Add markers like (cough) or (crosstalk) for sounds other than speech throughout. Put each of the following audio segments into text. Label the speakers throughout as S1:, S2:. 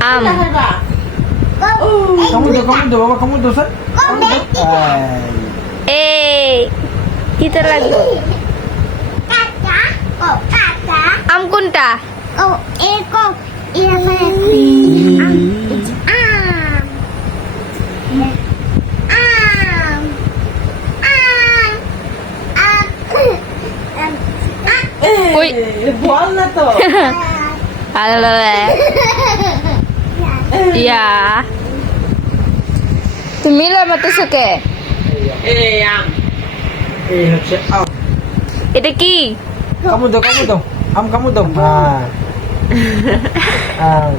S1: Am.
S2: Kamu tu, kamu tu, bapa kamu tu, sah? Kamu
S1: tu. Eh. eh,
S3: kita lagi. Kata,
S1: oh kata.
S3: Am kunta. Oh, eko, ini apa? Am.
S1: Eh,
S4: Oi, bola to.
S1: Halo. (laughs) (laughs) ইয়া তুমি মিলে মতো সুকে
S4: এই
S2: হচ্ছে আম।
S1: এটা কি
S2: Kamu tuh, kamu tuh. Am kamu tuh. Ah. Am.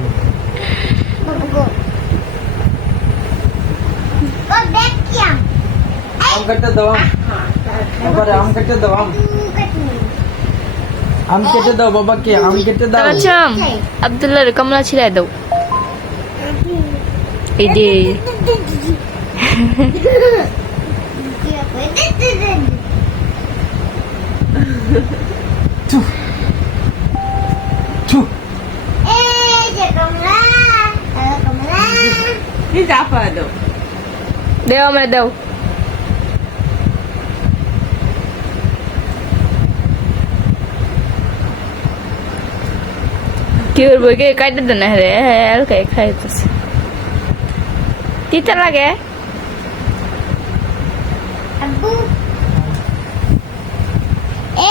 S3: O দেখিয়াম
S2: Am কেটে দাও আম। বাবারে আম কেটে দাও আম। আম কেটে দাও বাবাকে আম কেটে দাও
S1: তামাচাম আব্দুল্লাহ কমলা ছিলাই দাও এই যে
S4: দাও।
S1: আমরা দেও। কি করব? কে কাটে দেন রে? আর খাই খাইতেছে? তিতা লাগে।
S3: আব্বু।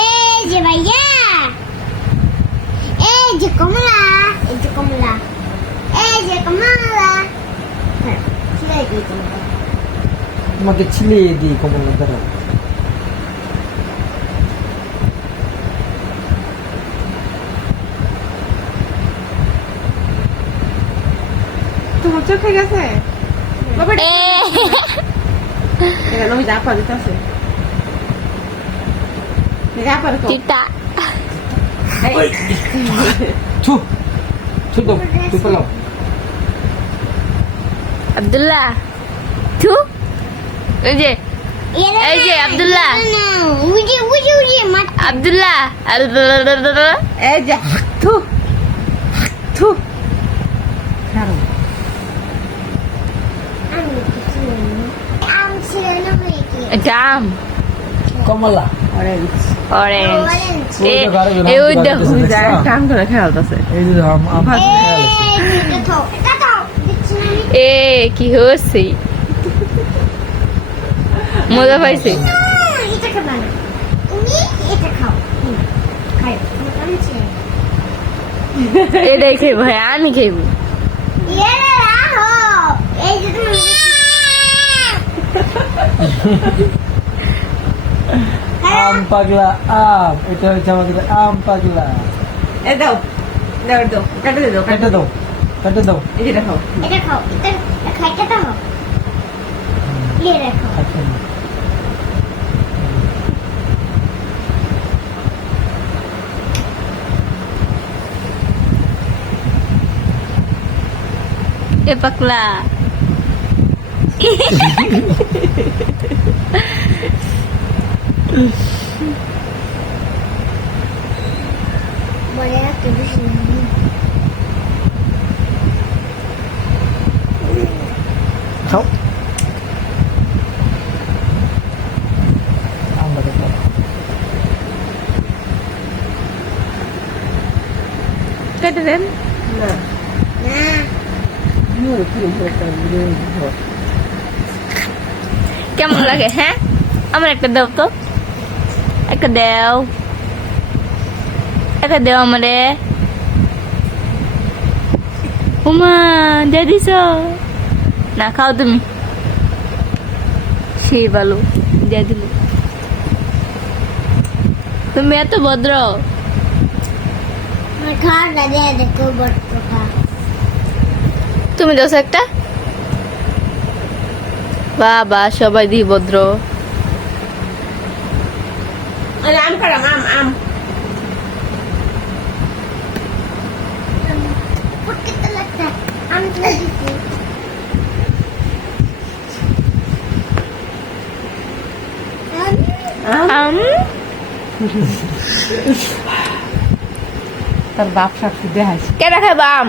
S3: এই যে ভাইয়া। এই যে কমলা। এই যে কমলা। এই যে কমলা। হ্যাঁ
S2: তোমাকে। ছিলিয়ে দিই কমলা দ্বারা।
S4: তোমার চোখে গেছে? বাবা
S1: এ
S4: এটা আমি চাপা দিতেছে চাপা রেখো
S1: তিতা
S2: Tuh. Tuh dong. Tuh pelau.
S1: Abdullah তু এই যে এই যে, আব্দুল্লাহ।
S3: উজি উজি উজি মাত
S1: আব্দুল্লাহ আব্দুল্লাহ
S4: এই যে থু থু খারো
S3: আমি কিছু আম ছিল না
S1: আম
S2: Komala.
S4: Orange
S1: orange
S3: Orange.
S2: ওই তো গাড়ি
S1: এ ওই
S2: গাড়ি
S1: দেখো
S4: কাম করে খেলতেছে
S2: এই যে আম আম
S4: ভাত।
S2: খেয়াল আছে।
S3: এই যে
S1: এ কি হচ্ছে মজা পাইছে।
S3: খাবা
S1: এটাই খাইব হ্যাঁ আমি খাইব।
S3: এই যে তুমি
S2: আম পাগলা আম। এটা হচ্ছে আমাদের আম পাগলা।
S4: এ দাও দাও দাও কাটে দাও
S2: কেটে দাও কেটে দাও।
S4: যে দেখো
S3: এটা খাও এটা খাইতে দাও। ইয়ে রাখো।
S2: আচ্ছা।
S1: এ পাকলা
S3: বলে রাখতে বেশি
S2: খাও আম পাগলা
S1: কেটে দেন
S4: না
S3: না
S4: নুর কি হচ্ছে নুর
S1: কেমন লাগে হ্যাঁ? আমার একটা দাও তো। একটা দাও। একটা দাও আমারে। উমা দিয়ে দিছ? না খাও তুমি। সেই ভালো দিয়ে দিল। তুমি এত ভদ্র। তুমি দোষ একটা। বাবা সবাই দি ভদ্র
S4: আরে আম কারাম আম আম। তার বাপ শাক দেখাইছে।
S1: কেন খাইবা? আম?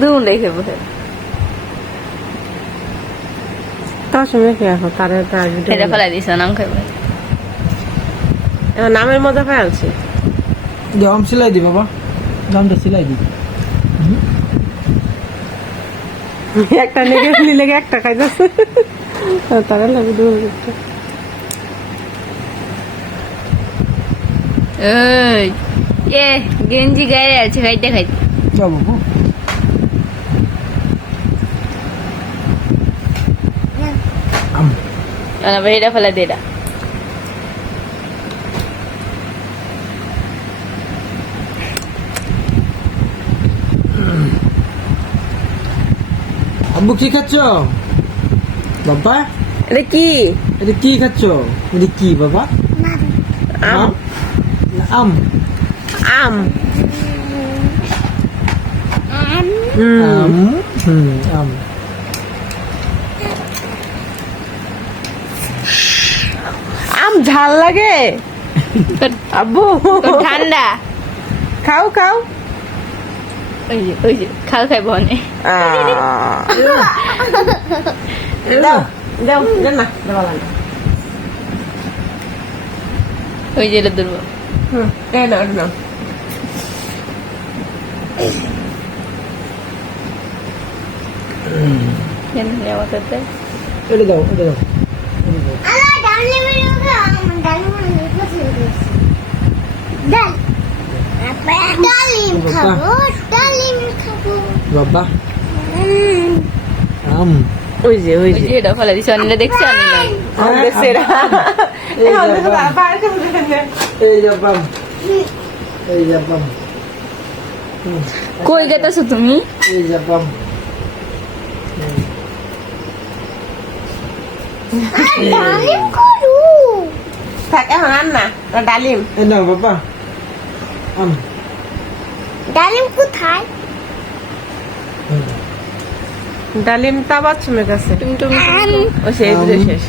S1: তুমি দুটাই খাইবো
S4: তার সঙ্গে কি এখন? তার
S1: এটা ফেলাই দিছ নাম খাইবো।
S4: এখন নামের মধ্যে ফেলছে
S2: দাম সিলাই দি বাবা। দামটা সিলাই দি।
S4: একটা লেগে লেগে একটা খাইতেছে। তারা লাগে দূর
S1: এই এ গেঞ্জি গায়ে আছে খাইতে খাইতে।
S2: যাব গো। আম
S1: আবার এটা ফেলাই দে এটা
S2: আব্বু কি খাচ্ছ বাবা
S4: এটা কি
S2: এটা কি খাচ্ছ এটা কি বাবা
S4: আম
S2: না, আম
S4: আম
S3: আম
S4: হুম
S2: আম আম
S4: ঝাল লাগে। আব্বু।
S1: ঠান্ডা?
S4: খাও খাও।
S1: ওই যে ওই যে খাল খাইবো অনেক
S4: দাও দাও দেন না দেওয়া লাগে
S1: ওই যে এটা দুর্ব কেন
S2: দাও এটা দাও
S3: আলা ডালে মেরে আম ডালে মেরে পছন্দ ডাল ডালিম খাব ডালিম
S2: বাবা। আম।
S4: ওই যে ওই যে।
S1: এটা দিছে দেখছি আম
S2: এই এই
S1: কই গেতেছো তুমি?
S2: এই যে
S3: ডালিম করু
S4: থাক এখন আন না ডালিম।
S2: এই নাও বাবা।
S3: ডালিম কোথায়?
S4: ডালিম তা বাচ্চুমের কাছে
S1: টুম তুমি
S3: আম
S4: ও সেই শেষ।